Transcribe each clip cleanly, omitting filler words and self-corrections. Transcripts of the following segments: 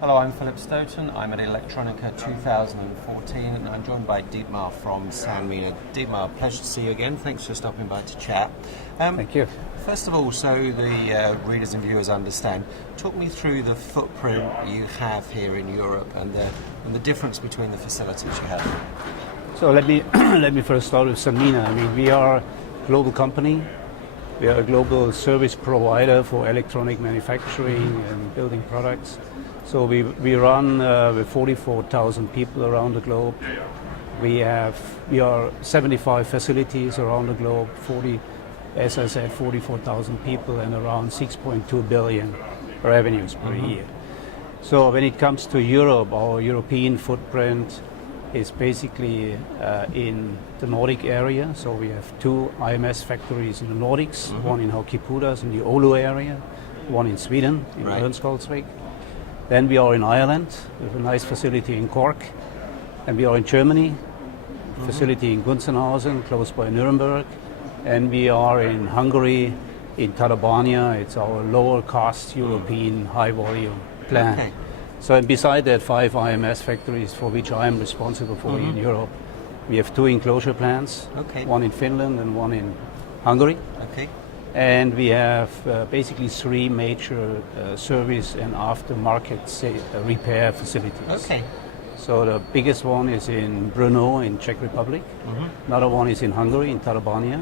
Hello, I'm Philip Stoten. I'm at Electronica 2014 and I'm joined by Dietmar from Sanmina. Dietmar, pleasure to see you again. Thanks for stopping by to chat. Thank you. First of all, so the readers and viewers understand, talk me through the footprint you have here in Europe and the difference between the facilities you have. So let me first start with Sanmina. I mean, we are a global company. We are a global service provider for electronic manufacturing and building products. So we run with 44,000 people around the globe. We are 75 facilities around the globe, 44,000 people and around 6.2 billion revenues per year. So when it comes to Europe, our European footprint is basically in the Nordic area. So we have 2 IMS factories in the Nordics, one in Haukiputa's in the Oulu area, one in Sweden, in Örnsköldsvik. Then we are in Ireland with a nice facility in Cork. And we are in Germany, facility in Gunzenhausen, close by Nuremberg. And we are in Hungary, in Tatabánya. It's our lower cost European high volume plant. Okay. So and beside that, 5 IMS factories for which I am responsible for in Europe. We have 2 enclosure plants, one in Finland and one in Hungary. Okay. And we have basically 3 major service and aftermarket repair facilities. Okay. So the biggest one is in Brno in Czech Republic. Another one is in Hungary, in Tatabánya.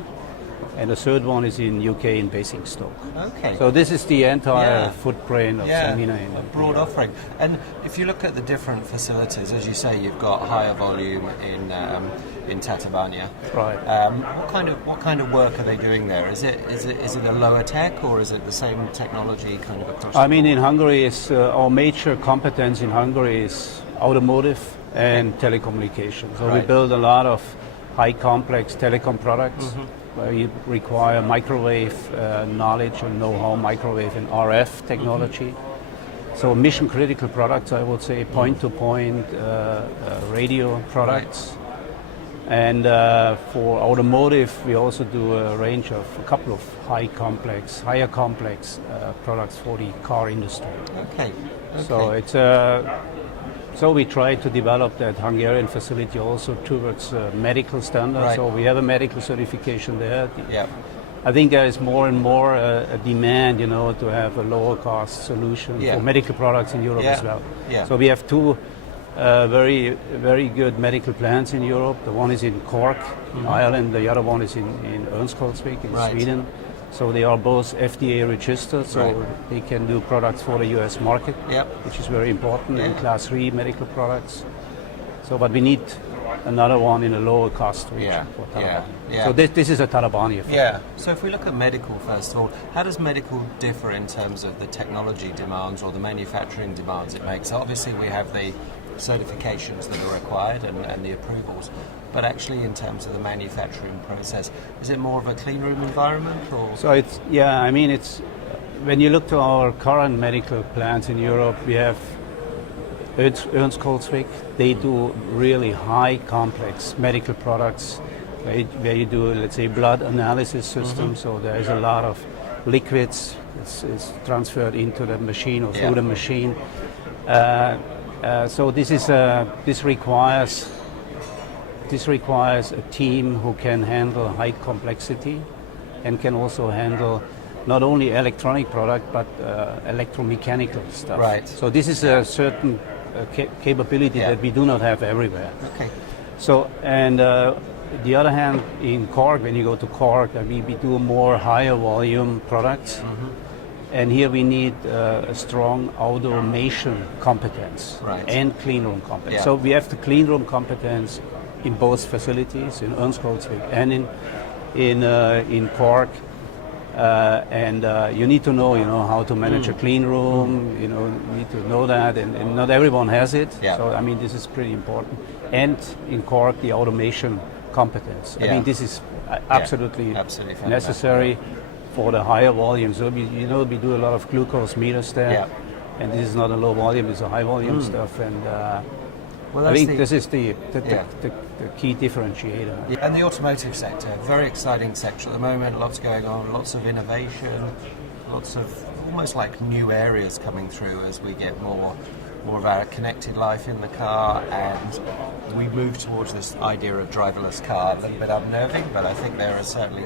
And the third one is in UK in Basingstoke. Okay. So this is the entire footprint of Sanmina. A broad offering. And if you look at the different facilities, as you say, you've got higher volume in Tatabánya. Right. What kind of work are they doing there? Is it a lower tech or is it the same technology kind of across? I mean, in Hungary, our major competence in Hungary is automotive and telecommunications. So we build a lot of high complex telecom products. Where you require microwave knowledge and know-how, microwave and RF technology. So mission critical products, I would say, point-to-point radio products. And for automotive, we also do a couple of higher complex products for the car industry. Okay. So we try to develop that Hungarian facility also towards medical standards. So we have a medical certification there. I think there is more and more a demand, to have a lower cost solution for medical products in Europe as well. So we have 2 very, very good medical plants in Europe. The one is in Cork, in Ireland. The other one is in Örnsköldsvik in Sweden. So they are both FDA registered, so they can do products for the US market, which is very important, in Class 3 medical products. So, but we need another one in a lower cost region for Tatabánya. So this is a Tatabánya. Yeah. So if we look at medical first of all, how does medical differ in terms of the technology demands or the manufacturing demands it makes? Obviously, we have the certifications that are required and the approvals, but actually in terms of the manufacturing process, is it more of a clean room environment? Or? So it's when you look to our current medical plants in Europe, we have Örnsköldsvik. They do really high complex medical products where you do, let's say, blood analysis systems. So there is a lot of liquids is transferred into the machine or through the machine. So this requires a team who can handle high complexity and can also handle not only electronic product but electromechanical stuff. Right. So this is a certain capability that we do not have everywhere. Okay. So and the other hand, in Cork, when you go to Cork, we do more higher volume products. And here we need a strong automation competence and clean room competence. So we have the clean room competence in both facilities, in Örnsköldsvik and in Cork. And you need to know, how to manage a clean room. You need to know that, and not everyone has it. So I mean, this is pretty important. And in Cork, the automation competence. I mean, this is absolutely necessary for the higher volume. So we do a lot of glucose meters there, and this is not a low volume; it's a high volume stuff. And I think this is the key differentiator. And the automotive sector, very exciting sector at the moment. Lots going on, lots of innovation, lots of almost like new areas coming through as we get more more of our connected life in the car, and we move towards this idea of driverless car. A little bit unnerving, but I think there are certainly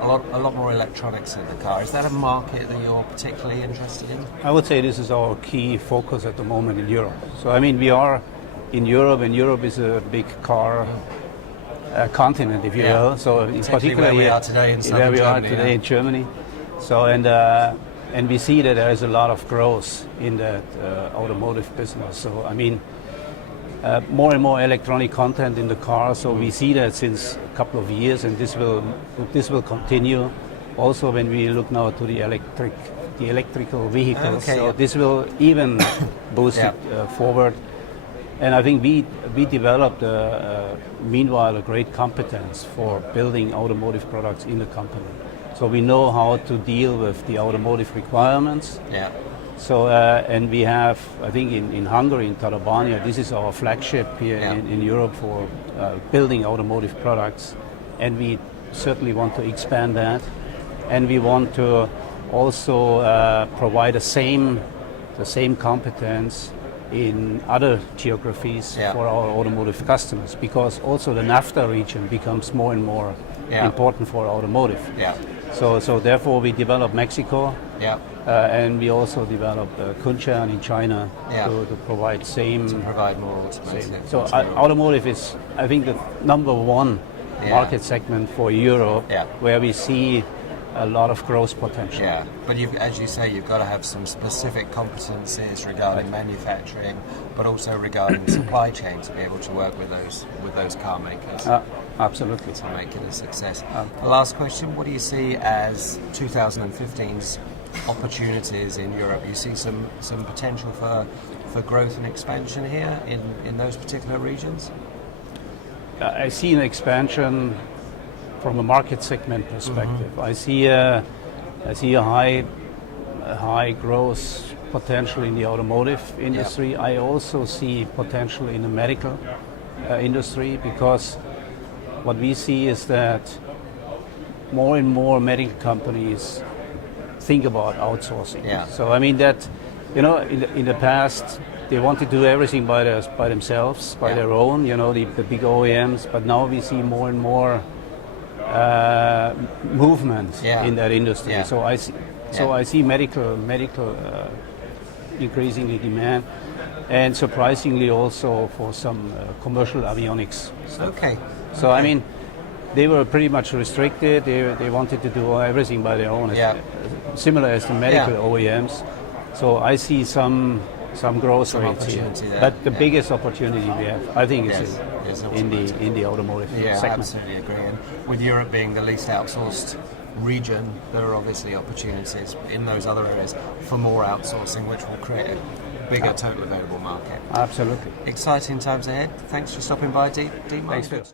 a lot more electronics in the car. Is that a market that you're particularly interested in? I would say this is our key focus at the moment in Europe. So I mean, we are in Europe, and Europe is a big car continent, if you will. So in particular, where we are today in southern Germany, in Germany. So and we see that there is a lot of growth in that automotive business. So I mean, more and more electronic content in the car. So we see that since a couple of years, and this will continue. Also, when we look now to the electrical vehicles, so this will even boost it forward. And I think we developed, meanwhile, a great competence for building automotive products in the company. So we know how to deal with the automotive requirements. Yeah. So and we have, I think, in Hungary, in Tarabania, this is our flagship here in Europe for building automotive products, and we certainly want to expand that, and we want to also provide the same competence in other geographies for our automotive customers, because also the NAFTA region becomes more and more important for automotive. Yeah. So therefore we developed Mexico, and we also developed Kunshan in China to provide more automotive. So automotive is, I think, the number one market segment for Europe, where we see a lot of growth potential. Yeah, but as you say, you've got to have some specific competencies regarding manufacturing, but also regarding supply chain to be able to work with those car makers. Absolutely. To make it a success. The last question: what do you see as 2015's opportunities in Europe? You see some potential for growth and expansion here in those particular regions? I see an expansion from a market segment perspective. I see a high growth potential in the automotive industry. I also see potential in the medical industry, because what we see is that more and more medical companies think about outsourcing. So I mean that, in the past they wanted to do everything by themselves, by their own, the big OEMs. But now we see more and more movement in that industry. So I see medical increasingly demand, and surprisingly also for some commercial avionics. Okay. So I mean, they were pretty much restricted. They wanted to do everything by their own, similar as the medical OEMs. So I see some growth rates here. But the biggest opportunity we have, I think, is in the automotive segment. Absolutely agree. And with Europe being the least outsourced region, there are obviously opportunities in those other areas for more outsourcing, which will create a bigger total available market. Absolutely. Exciting times ahead. Thanks for stopping by, Dietmar. Thanks, Phil.